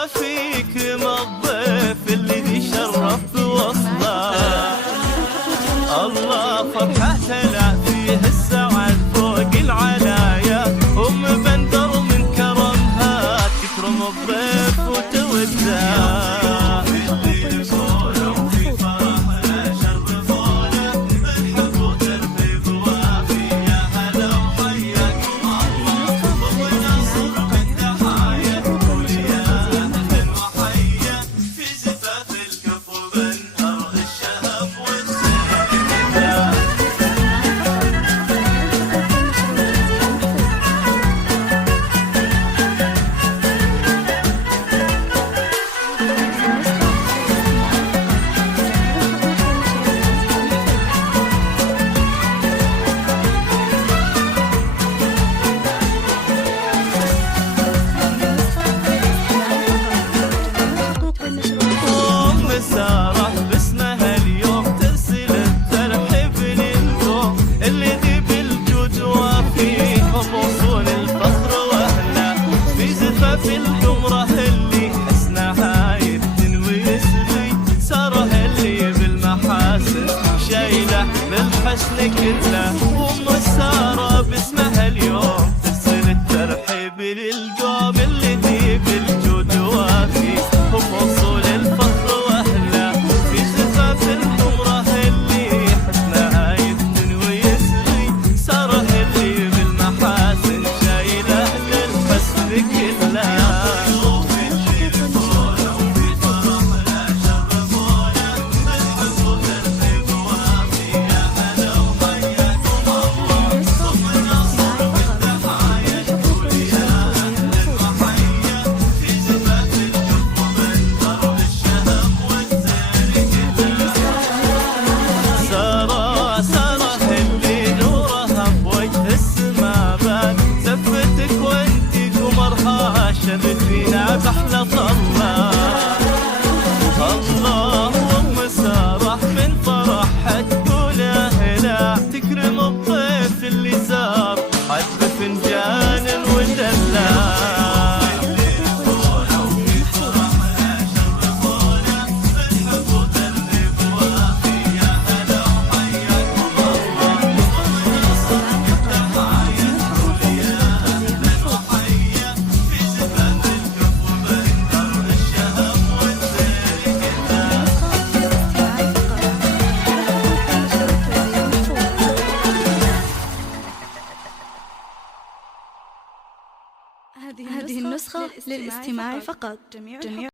الوافي يكرم الضيف اللي ذي شرف بوصله. الله فرحته لا فيه السعد فوق العلايا، أم بندر من كرمها تكرم الضيف وتوده. سارة باسمها اليوم ترسل الترحيب للقوم اللي ذي بالجود وافيه وصول الفخر واهله. في زفاف القمره اللي حسنها يفتن ويسري، سارة اللي بالمحاسن شايله للحسن كله. ام سارة باسمها اليوم ترسل الترحيب للقوم اللي ذي بالجود وافيه وصول الفخر. شبت فينا بحلى الله الله. وام سارة من فرحها تقول اهلا، تكرم الضيف اللي زار حب فنجان ودلع. هذه النسخة للاستماع فقط. جميع